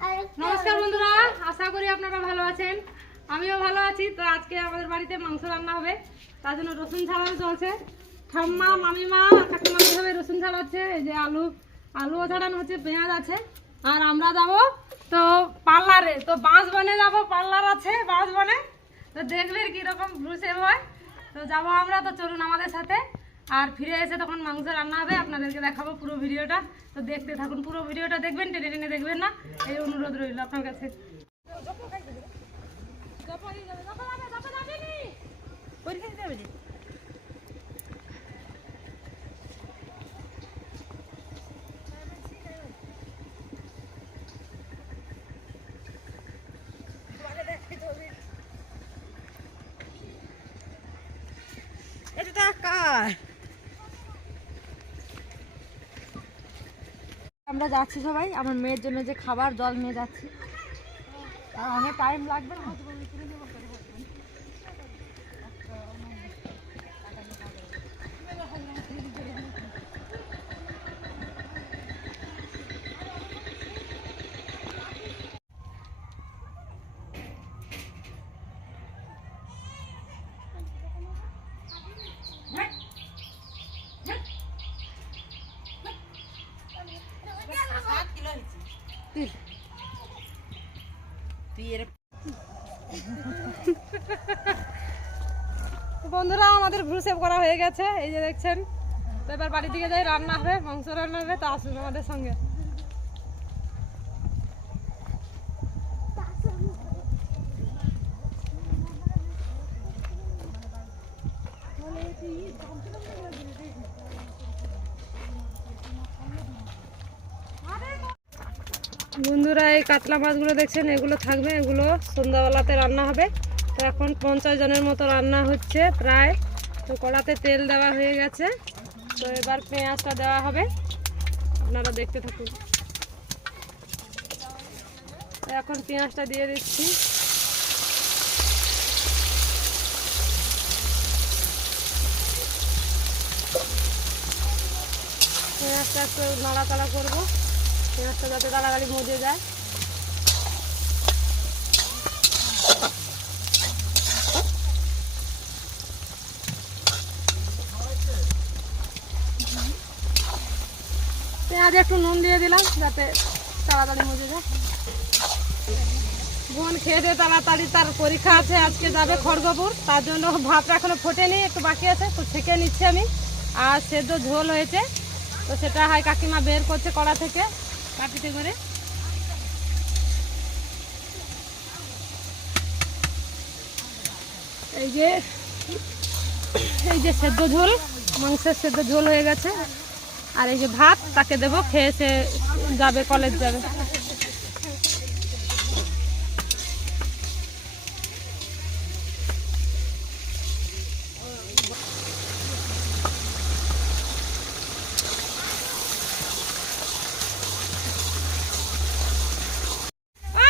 নমস্কার বন্ধুরা, আশা করি আপনারা ভালো আছেন। আমিও ভালো আছি। তো আজকে আমাদের বাড়িতে মাংস রান্না হবে। তার জন্য রসুন ছাড়ানো চলছে। ঠাম্মা, মামিমা কাকিমা ভাবে রসুন ছাড়াচ্ছে, এই যে আলু, আলুও ছাড়ানো হচ্ছে, পেঁয়াজ আছে। আর আমরা যাব তো পার্লারে। তো বাঁশ বনে যাব, পার্লার আছে, বাঁশ বনে। তো দেখবেন কীরকম ব্রুসেল হয়। তো যাব আমরা, তো চলুন আমাদের সাথে। আর ফিরে এসে তখন মাংস রান্না হবে আপনাদেরকে দেখাবো পুরো ভিডিওটা তো দেখতে থাকুন পুরো ভিডিওটা দেখবেন টেনে টেনে দেখবেন না এই অনুরোধ রইল আপনার কাছে এটা আমরা যাচ্ছি সবাই, আমার মেয়ের জন্য যে খাবার জল নিয়ে যাচ্ছি। আর অনেক টাইম লাগবে না? তুই বন্ধুরা, আমাদের ভ্রুসেপ করা হয়ে গেছে। এই যে দেখছেন, তো এবার বাড়ির দিকে যাই, রান্না হবে, মাংস রান্না হবে, তো আসুন আমাদের সঙ্গে। বন্ধুরা, এই কাতলা মাছগুলো দেখছেন, এগুলো থাকবে, এগুলো সন্ধ্যাবেলাতে রান্না হবে। তো এখন পঞ্চাশ জনের মতো রান্না হচ্ছে প্রায়। তো কড়াতে তেল দেওয়া হয়ে গেছে। তো এবার পেঁয়াজটা দেওয়া হবে। আপনারা দেখতে থাকুন। এখন পেঁয়াজটা দিয়ে দিচ্ছি। পেঁয়াজটা একটু নাড়াচাড়া করব। যাতে তাড়াতাড়ি যায়। পেঁয়াজে একটু নুন দিয়ে দিলাম, যাতে তাড়াতাড়ি মজে যায়। বোন খেয়ে দিয়ে তাড়াতাড়ি, তার পরীক্ষা আছে, আজকে যাবে খড়গপুর। তার জন্য ভাতটা এখনও ফোটেনি, একটু বাকি আছে, তো ছেঁকে নিচ্ছি আমি। আর সেদ্ধ ঝোল হয়েছে, তো সেটা হয় কাকিমা বের করছে কড়া থেকে। কাটিতে করে। এই যে এই যে সেদ্ধ ঝোল, মাংসের সেদ্ধ ঝোল হয়ে গেছে। আর এই যে ভাত, তাকে দেবো খেয়েছে যাবে, কলেজ যাবে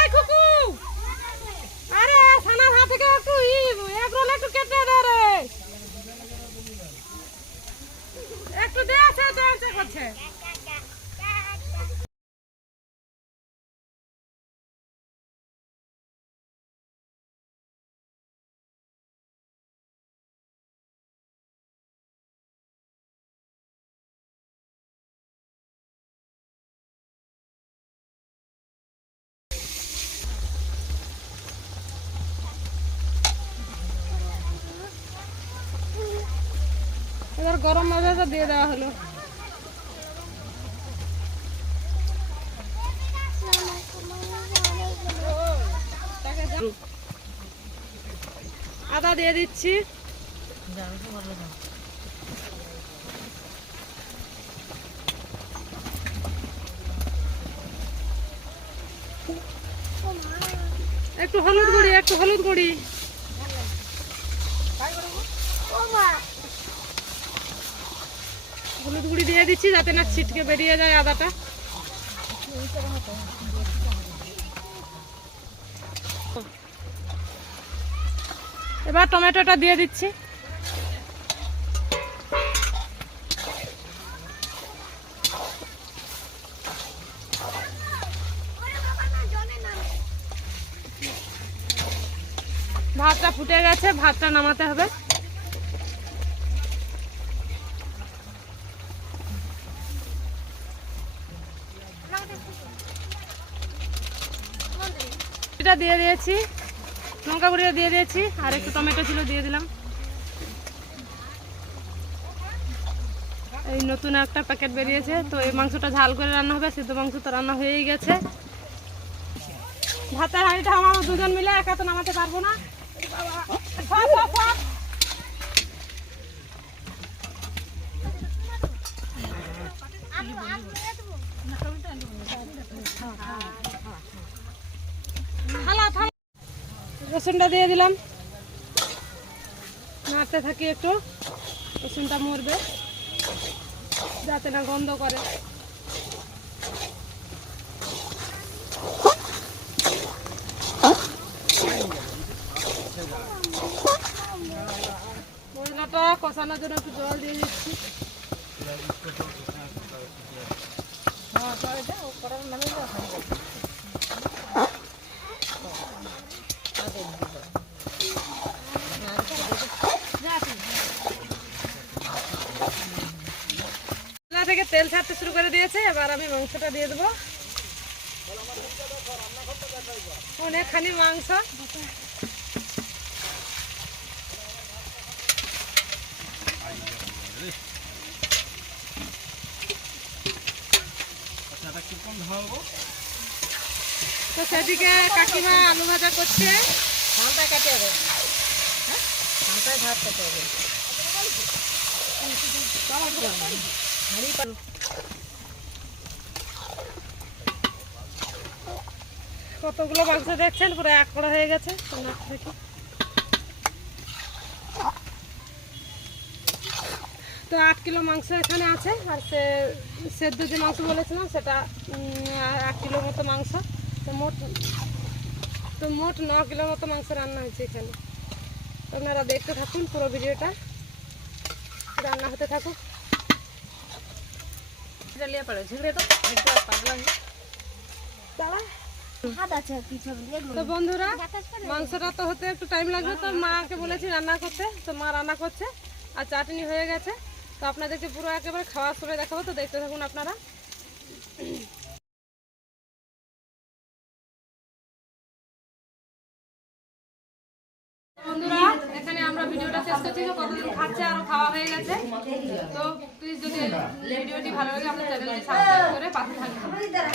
এই কুকু আরে সানার হাত থেকে একটু ই এক রোল একটু কেটে দে রে একটু দে আছে দে করছে এবার গরম মশলাটা দিয়ে দেওয়া হলো। আদা দিয়ে দিচ্ছি। একটু হলুদ গুঁড়ি একটু হলুদ গুঁড়ি। হলুদ গুঁড়ি দিয়ে দিচ্ছি যাতে না ছিটকে বেরিয়ে যায় আদাটা। এবার টমেটোটা দিয়ে দিচ্ছি। ভাতটা ফুটে গেছে, ভাতটা নামাতে হবে। এটা দিয়ে দিয়েছি, লঙ্কা গুঁড়িটা দিয়ে দিয়েছি, আর একটু টমেটো ছিল দিয়ে দিলাম। এই নতুন একটা প্যাকেট বেরিয়েছে, তো এই মাংসটা ঝাল করে রান্না হবে, সিদ্ধ মাংস তো রান্না হয়েই গেছে। ভাতের হাঁড়িটা আমার দুজন মিলে একা তো নামাতে পারব না। রসুনটা দিয়ে দিলাম। নাড়তে থাকি একটু রসুনটা মরবে, যাতে না গন্ধ করে। কষানোর জন্য একটু জল দিয়ে দিচ্ছি। চুলা থেকে তেল ছাড়তে শুরু করে দিয়েছে এবার আমি মাংসটা দিয়ে দেবো। অনেকখানি মাংস। তো সেদিকে কাকিমা আলু ভাজা করছে। কতগুলো মাংস দেখছেন? পুরো এক কড়া হয়ে গেছে। তো আট কিলো মাংস এখানে আছে, আর সে সেদ্ধ যে মাংস বলেছিলাম, সেটা এক কিলো মতো মাংস। তো মোট তো মোট ন কিলো মতো মাংস রান্না হয়েছে এখানে। তো আপনারা দেখতে থাকুন পুরো ভিডিওটা। রান্না হতে থাকুক। দাঁড়া তো বন্ধুরা মাংসটা তো হতে একটু টাইম লাগবে তো মাকে বলেছি রান্না করতে তো মা রান্না করছে আর চাটনি হয়ে গেছে। তো আপনাদেরকে পুরো একেবারে খাওয়ার সময় দেখাবো তো দেখতে থাকুন আপনারা। বন্ধুরা এখানে আমরা ভিডিওটা শেষ করছি তো কতদিন খাচ্ছে আরও খাওয়া হয়ে গেছে। তো প্লিজ যদি ভিডিওটি ভালো লাগে আপনার চ্যানেলটি সাবস্ক্রাইব করে পাশে থাকবেন।